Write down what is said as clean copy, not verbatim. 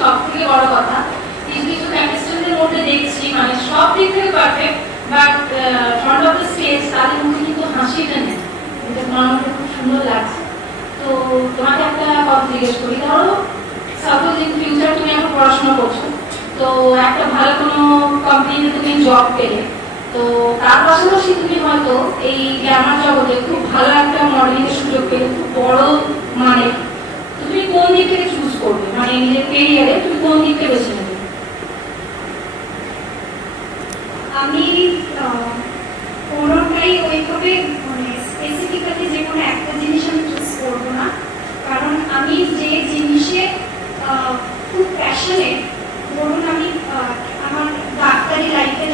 সব থেকে বড় কথা। কিছু কিছু কন্টেস্টেন্টের মধ্যে দেখছি মানে সব দিক থেকে perfect, but front of the stage তাদের মুখে কিন্তু হাসিটা নেই, এটা তোমার মধ্যে খুব সুন্দর লাগছে। তো তোমাকে একটা কথা জিজ্ঞেস করি, ধরো সাপোজ ইন ফিউচার তুমি এখন পড়াশোনা করছো, তো একটা ভালো কোনো কোম্পানিতে তুমি জব পেলে, তো তার পাশাপাশি তুমি হয়তো এই গ্ল্যামার জগতে খুব ভালো একটা মডেলিং এর সুযোগ পেলে, খুব বড় মানে, তুমি কোন দিকটাকে চুজ করবে, মানে নিজের কেরিয়ারে তুমি কোন দিকটা বেছে নেবে? আমি কোনোটাই ওইভাবে মানে স্পেসিফিক্যালি যে কোনো একটা জিনিস আমি চুজ করবো না, কারণ আমি যে জিনিসে খুব প্যাশনেট, ধরুন আমি আমার ডাক্তারি লাইফে